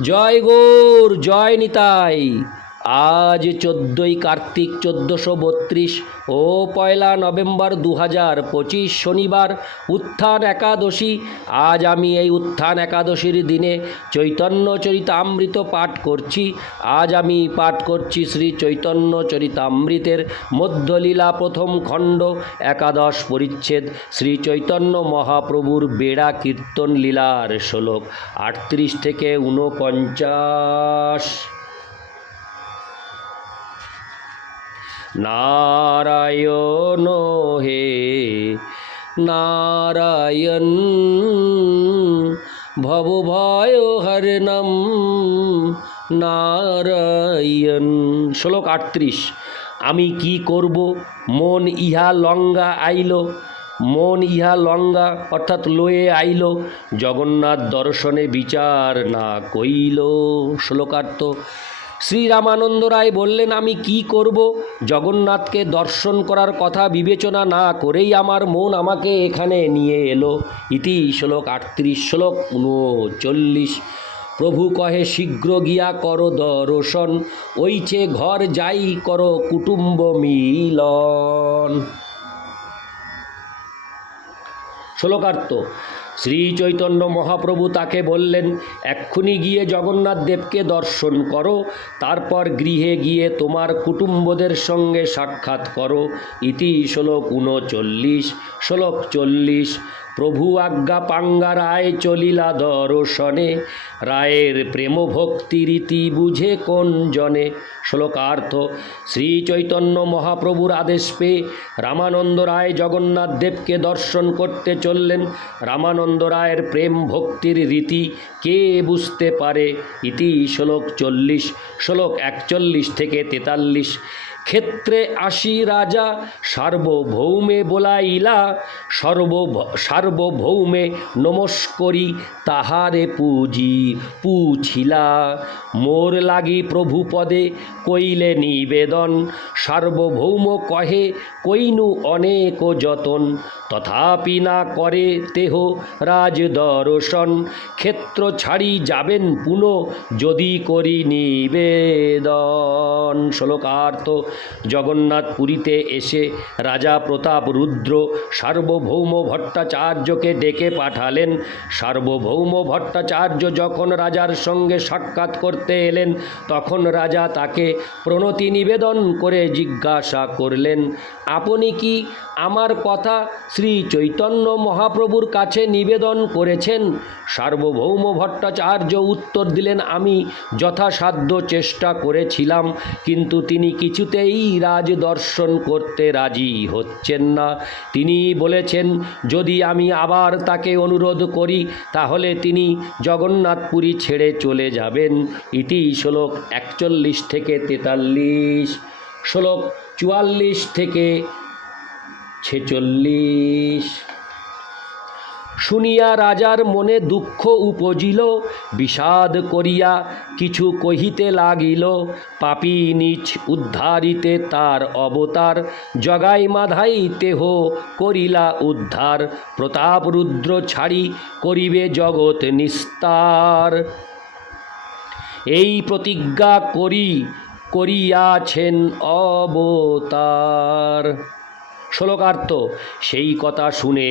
জয় গৌর জয় নিতাই। আজ চোদ্দোই কার্তিক চোদ্দোশো বত্রিশ ও পয়লা নভেম্বর দু হাজার পঁচিশ শনিবার উত্থান একাদশী। আজ আমি এই উত্থান একাদশীর দিনে চৈতন্য চরিতামৃত পাঠ করছি। আজ আমি পাঠ করছি শ্রী চৈতন্য চরিতামৃতের মধ্যলীলা প্রথম খণ্ড, একাদশ পরিচ্ছেদ, শ্রী চৈতন্য মহাপ্রভুর বেড়া কীর্তন লীলার শ্লোক আটত্রিশ থেকে ঊনপঞ্চাশ। নারায়ণ হে নারায়ণ, ভব ভয় হরণম নারায়ণ। শ্লোক আটত্রিশ, আমি কি করব? মন ইহা লঙ্গা আইল, মন ইহা লঙ্গা অর্থাৎ লয়ে আইল, জগন্নাথ দর্শনে বিচার না কইল। শ্লোকার্থ শ্রীরামানন্দ রায় বললেন, আমি কি করব? জগন্নাথকে দর্শন করার কথা বিবেচনা না করেই আমার মন আমাকে এখানে নিয়ে এলো। ইতি শ্লোক আটত্রিশ, শ্লোক উনচল্লিশ। প্রভু কহে, শীঘ্র গিয়া কর দর্শন ওইছে ঘর যাই কর কুটুম্ব মিলন। শ্লোকার্থ শ্রী চৈতন্য মহাপ্রভু তাকে বললেন, এক্ষুনি গিয়ে জগন্নাথ দেবকে দর্শন করো, তারপর গৃহে গিয়ে তোমার কুটুম্বদের সঙ্গে সাক্ষাৎ করো। ইতি শ্লোক উনচল্লিশ শ্লোক চল্লিশ। প্রভু আজ্ঞা পাঙ্গা রায় চলিলা দর্শনে, রায়ের প্রেম ভক্তি রীতি বুঝে কোন জনে? শ্লোকার্থ শ্রী চৈতন্য মহাপ্রভুর আদেশ পেয়ে রামানন্দ রায় জগন্নাথ দেবকে দর্শন করতে চললেন। রামানন্দ রায়ের প্রেম ভক্তির রীতি কে বুঝতে পারে? ইতি শ্লোক চল্লিশ, শ্লোক একচল্লিশ থেকে তেতাল্লিশ। ক্ষেত্রে আসি রাজা, সার্বভৌমে বোলাইলা, সর্ব সার্বভৌমে নমস্করি তাহারে পুজি পুছিলা। মোর লাগি প্রভু পদে কইলে নিবেদন, সার্বভৌম কহে কইনু অনেক যতন, তথাপি না করে তেহ রাজ দর্শন। ক্ষেত্র ছাড়ি যাবেন পুনঃ, যদি করি নিবেদন। শ্লোকার্থ জগন্নাথ পুরীতে এসে রাজা প্রতাপ রুদ্র সার্বভৌম ভট্টাচার্যকে ডেকে পাঠালেন। সার্বভৌম ভট্টাচার্য যখন রাজার সঙ্গে সাক্ষাৎ করতে এলেন, তখন রাজা তাকে প্রণতি নিবেদন করে জিজ্ঞাসা করলেন, আপনি কি আমার কথা শ্রী চৈতন্য মহাপ্রভুর কাছে নিবেদন করেছেন? সার্বভৌম ভট্টাচার্য উত্তর দিলেন, আমি যথাসাধ্য চেষ্টা করেছিলাম, কিন্তু তিনি কিছুতেই রাজ দর্শন করতে রাজি হচ্ছেন না। তিনি বলেছেন, যদি আমি আবার তাকে অনুরোধ করি, তাহলে তিনি জগন্নাথপুরী ছেড়ে চলে যাবেন। ইতি শ্লোক একচল্লিশ থেকে তেতাল্লিশ। শ্লোক চুয়াল্লিশ থেকে ছেচল্লিশ। শুনিয়া রাজার মনে দুঃখ উপজিল, বিষাদ করিয়া কিছু কহিতে লাগিল, পাপী নিচ উদ্ধারিতে তার অবতার, জগাই মাধাই তেহ করিলা উদ্ধার, প্রতাপ রুদ্র ছাড়ি করিবে জগৎ নিস্তার। এই প্রতিজ্ঞা করি, করিয়াছেন অবতার। শ্লোকার্থ। সেই কথা শুনে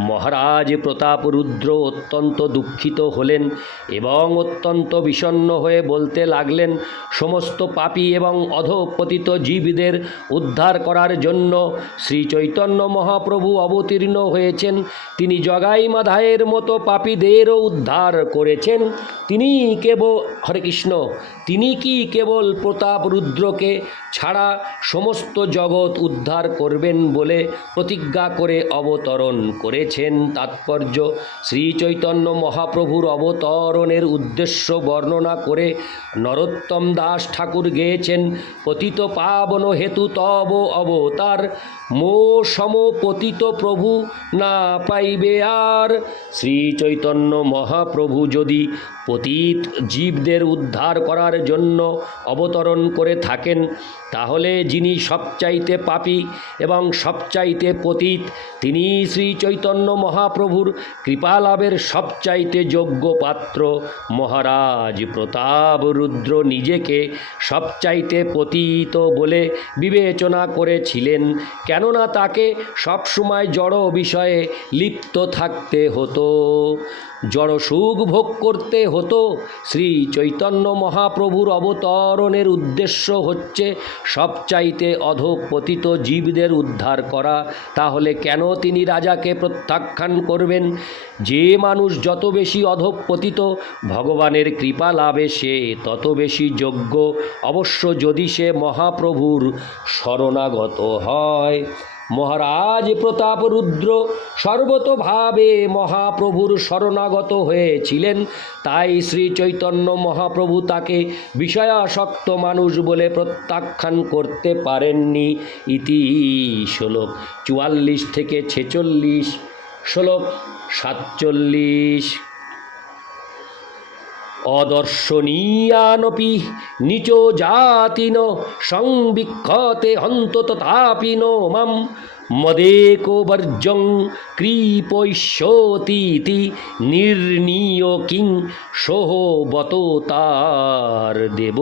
মহারাজ প্রতাপ রুদ্র অত্যন্ত দুঃখিত হলেন এবং অত্যন্ত বিষণ্ণ হয়ে বলতে লাগলেন, সমস্ত পাপী এবং অধপতিত জীবদের উদ্ধার করার জন্য শ্রী চৈতন্য মহাপ্রভু অবতীর্ণ হয়েছেন। তিনি জগাই মাধায়ের মতো পাপীদেরও উদ্ধার করেছেন। তিনি কেবল হরে কৃষ্ণ, তিনি কি কেবল প্রতাপ রুদ্রকে ছাড়া সমস্ত জগৎ উদ্ধার করবেন বলে প্রতিজ্ঞা করে অবতরণ করেছেন। তাৎপর্য শ্রী চৈতন্য মহাপ্রভুর অবতরণের উদ্দেশ্য বর্ণনা করে নরোত্তম দাস ঠাকুর গেয়েছেন, পতিত পাবন হেতু তব অবতার, মো সম পতিত প্রভু না পাইবে আর। শ্রী চৈতন্য মহাপ্রভু যদি পতিত জীবদের উদ্ধার করার জন্য অবতরণ করে থাকেন, তাহলে যিনি সবচাইতে পাপী এবং সবচাইতে পতীত। তিনি শ্রী চৈতন্য মহাপ্রভুর কৃপালাভের সবচাইতে যোগ্য পাত্র। মহারাজ প্রতাপ রুদ্র নিজেকে সবচাইতে পতিত বলে বিবেচনা করেছিলেন। কেননা তাকে সবসময় জড় বিষয়ে লিপ্ত থাকতে হতো। জড় সুখ ভোগ করতে হতো। শ্রী চৈতন্য মহাপ্রভুর অবতরণের উদ্দেশ্য হচ্ছে সবচাইতে অধপতিত জীবদের উদ্ধার করা। তাহলে কেন তিনি রাজাকে প্রত্যাখ্যান করবেন? যে মানুষ যত বেশি অধপতিত ভগবানের কৃপা লাভে সে তত বেশি যোগ্য। অবশ্য যদি সে মহাপ্রভুর শরণাগত হয়। মহারাজ প্রতাপ রুদ্র সর্বতভাবে মহাপ্রভুর শরণাগত হয়েছিলেন। তাই শ্রী চৈতন্য মহাপ্রভু তাকে বিষয়াসক্ত মানুষ বলে প্রত্যাখ্যান করতে পারেননি। ইতি শ্লোক চুয়াল্লিশ থেকে ছেচল্লিশ, শ্লোক সাতচল্লিশ। অদর্শনীয়ানপি, নিচ জাতিন, সংবিক্ষতে হন্ত তথাপিনো মাম, মদেকো বর্জং কৃপৈষ্যতীতি নির্ণীয় কিং সহবত তার দেব।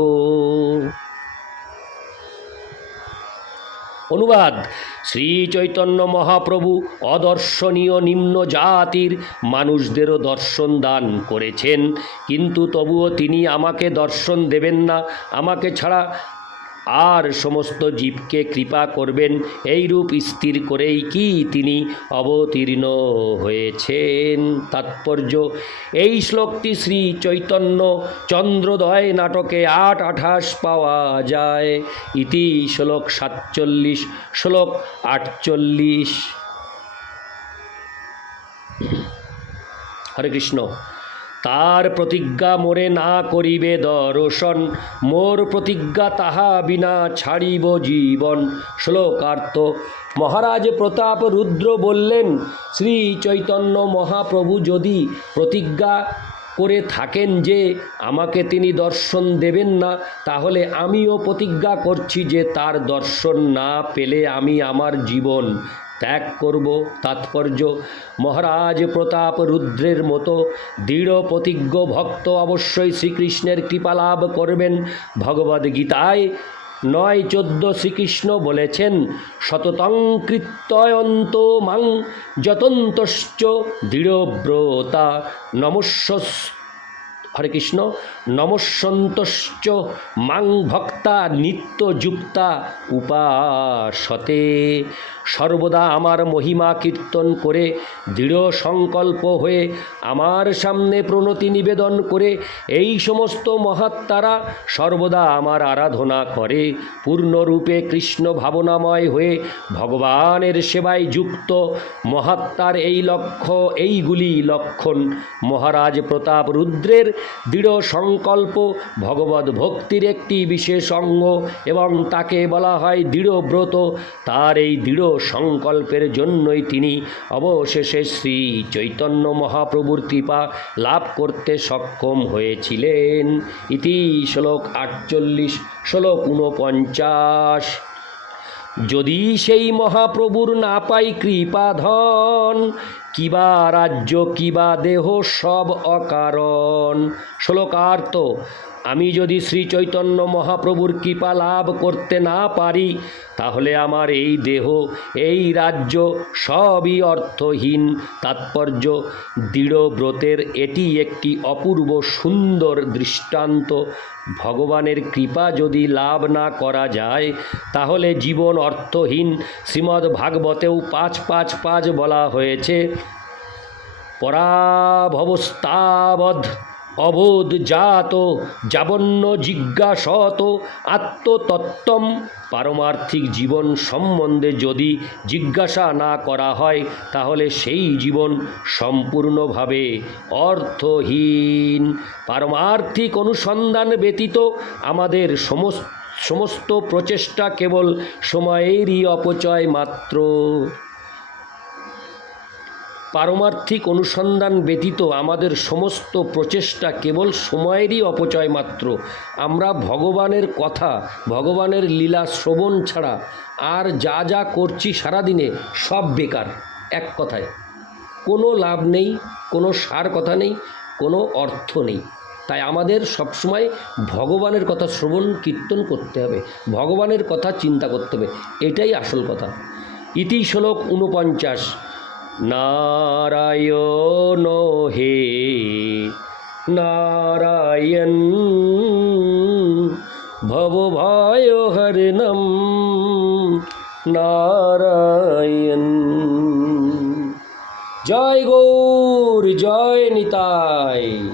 অনুবাদ। শ্রীচৈতন্য মহাপ্রভু অদর্শনীয় নিম্ন জাতির মানুষদেরও দর্শন দান করেছেন। কিন্তু তবুও তিনি আমাকে দর্শন দেবেন না। আমাকে ছাড়া আর সমস্ত জীবকে কৃপা করবেন, এইরূপ স্থির করেই কি তিনি অবতীর্ণ হয়েছেন। তাৎপর্য, এই শ্লোকটি শ্রী চৈতন্য চন্দ্রোদয় নাটকে আট আঠাশ পাওয়া যায়। ইতি শ্লোক সাতচল্লিশ, শ্লোক আটচল্লিশ। হরে কৃষ্ণ। তার প্রতিজ্ঞা মোরে না করিবে দর্শন। মোর প্রতিজ্ঞা তাহা বিনা ছাড়িব জীবন। শ্লোকার্থ, মহারাজ প্রতাপ রুদ্র বললেন, শ্রী চৈতন্য মহাপ্রভু যদি প্রতিজ্ঞা করে থাকেন যে আমাকে তিনি দর্শন দেবেন না, তাহলে আমিও প্রতিজ্ঞা করছি যে তার দর্শন না পেলে আমি আমার জীবন ত্যাগ করব তাৎপর্য। মহারাজ প্রতাপ রুদ্রের মতো দৃঢ় প্রতিজ্ঞ ভক্ত অবশ্যই শ্রীকৃষ্ণের কৃপা লাভ করবেন। ভগবদ্ গীতায় নয় চোদ্দ শ্রীকৃষ্ণ বলেছেন শততং কৃত্যয়ন্ত মাং যতন্তশ্চ দৃঢ়ব্রতা নমস্য হরে কৃষ্ণ নমস্যন্তশ্চ মাং ভক্তা নিত্যযুক্তা উপাসতে। সর্বদা আমার মহিমা কীর্তন করে, দৃঢ় সংকল্প হয়ে আমার সামনে প্রণতি নিবেদন করে, এই সমস্ত মহাত্মারা সর্বদা আমার আরাধনা করে। পূর্ণরূপে কৃষ্ণ ভাবনাময় হয়ে ভগবানের সেবায় যুক্ত মহাত্মার এই লক্ষ্য, এইগুলি লক্ষণ। মহারাজ প্রতাপ রুদ্রের দৃঢ় সংকল্প ভগবত ভক্তির একটি বিশেষ অঙ্গ এবং তাকে বলা হয় দৃঢ় ব্রত তার এই দৃঢ় সংকল্পের জন্যই তিনি অবশেষে শ্রী চৈতন্য মহাপ্রভুর কৃপা লাভ করতে সক্ষম হয়েছিলেন। ইতি শ্লোক আটচল্লিশ, শ্লোক ঊনপঞ্চাশ। যদি সেই মহাপ্রভুর না পাই কৃপাধন, কিবা রাজ্য, কিবা দেহ সব অকারণ। শ্লোকার্থ আমি যদি শ্রী চৈতন্য মহাপ্রভুর কৃপা লাভ করতে না পারি, তাহলে আমার এই দেহ, এই রাজ্য সবই অর্থহীন। তাৎপর্য, দৃঢ় ব্রতের এটি একটি অপূর্ব সুন্দর দৃষ্টান্ত। ভগবানের কৃপা যদি লাভ না করা যায়, তাহলে জীবন অর্থহীন। শ্রীমদ্ ভাগবতেও পাঁচ পাঁচ পাঁচ বলা হয়েছে, পরাভবস্তাবধ। অবোধ জাত যাবন্য জিজ্ঞাসত, আত্মতত্ত্বম, পারমার্থিক জীবন সম্বন্ধে যদি জিজ্ঞাসা না করা হয়, তাহলে সেই জীবন সম্পূর্ণভাবে অর্থহীন। পারমার্থিক অনুসন্ধান ব্যতীত আমাদের সমস্ত প্রচেষ্টা কেবল সময়েরই অপচয় মাত্র। পারমার্থিক অনুসন্ধান ব্যতীত আমাদের সমস্ত প্রচেষ্টা কেবল সময়েরই অপচয় মাত্র। আমরা ভগবানের কথা, ভগবানের লীলা শ্রবণ ছাড়া আর যা যা করছি সারাদিনে সব বেকার, এক কথায়। কোনো লাভ নেই, কোনো সার কথা নেই, কোনো অর্থ নেই। তাই আমাদের সবসময় ভগবানের কথা শ্রবণ, কীর্তন করতে হবে। ভগবানের কথা চিন্তা করতে হবে। এটাই আসল কথা। ইতি শ্লোক ঊনপঞ্চাশ। নারায়ণ হে নারায়ণ ভবভয় হরিণম নারায়ণ। জয় গৌর জয় নিতাই।